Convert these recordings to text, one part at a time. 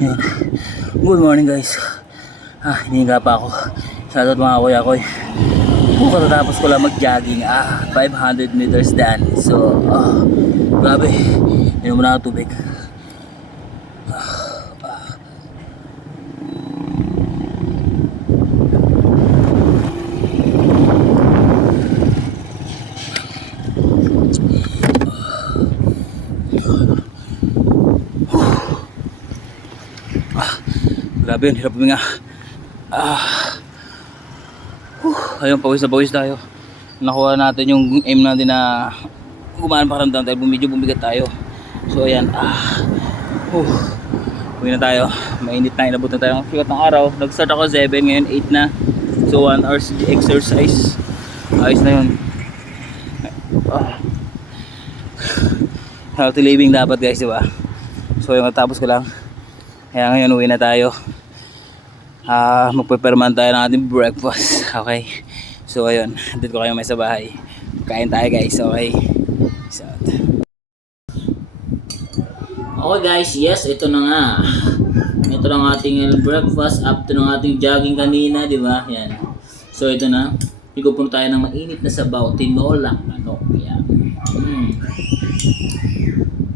Yan. Good morning guys. Hinihinga pa ako. Shoutout mga kuya ko. Katatapos ko lang mag-jogging. 500 meters done. So, grabe. Inom na ako tubig. Grabe yun, hirap huminga. Ayun, pawis na pawis tayo. Nakuha natin yung aim natin na gumaan pakiramdam dahil medyo bumigat tayo. So ayan, uwi na tayo. Mainit na, inabot na tayo ng sikat ng araw. Nag-start ako 7, ngayon 8 na. So 1 hours exercise. Ayos na yun. Healthy living dapat guys, diba? So yung natapos ko lang. Kaya ngayon uwi na tayo. Magpe-prepare tayo ng ating breakfast. Okay. So ayun, dito ko kayo may sa bahay. Kain tayo guys. Okay. So, okay guys, yes, ito na nga. Ito na ang ating breakfast after ng ating jogging kanina, di ba? Yan. So ito na. Ikupuno tayo ng mainit na sabaw, tinolang manok. Yan.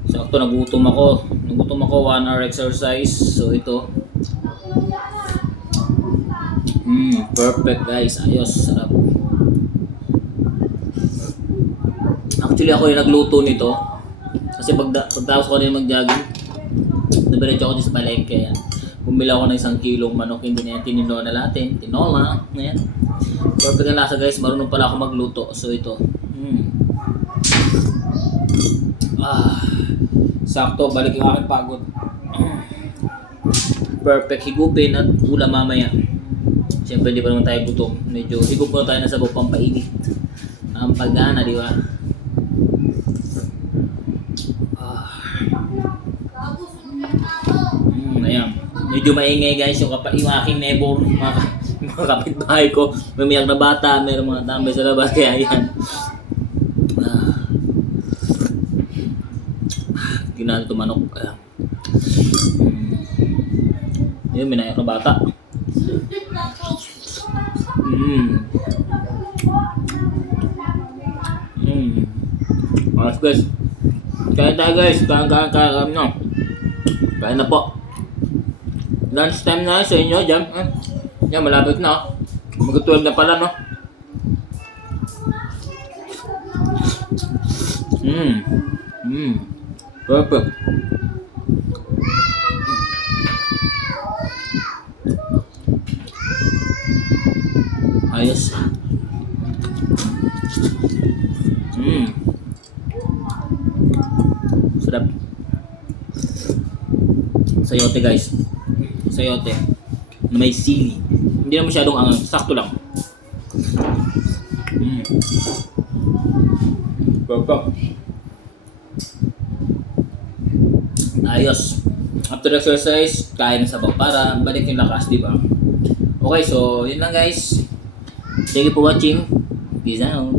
So ito, nagutom ako. 1 hour exercise. So ito. Perfect guys. Ayos, sarap. Actually ako yung nagluto nito. Kasi pagtapos ko rin mag-jogging, nabiretso ako din sa palengke. Yan. Bumili ako ng 1 kilong manok. Hindi na yan tininola natin. Tinola. Yan. Perfect ang lasa guys. Marunong pala ako magluto. So ito. Sakto. Balik yung aking pagod. Perfect. Higupin at ulam mamaya. Siyempre hindi pa naman tayo gutom. Medyo higup muna tayo na sabaw pampainit. Ang pagana, di ba? Ayan. Medyo maingay guys yung aking neighbor, mga kapitbahay ko. May miyak na bata, mayroong mga tambay sa labas. Kaya yan. Ginaan ito manok. Yun, may nayak na bata. Alas guys. Kain tayo guys. Kain na po. Lunch time na sa inyo dyan. Yan, malapit na. Mag-12 na pala, no? Perfect. Ayos. Sarap. Sayote guys. Sayote na may sili. Hindi na masyadong angang, sakto lang. Perfect. Ayos. After exercise, kain ng sabaw para balik yung lakas, di ba? Okay, so yun lang guys. Thank you for watching. Peace out.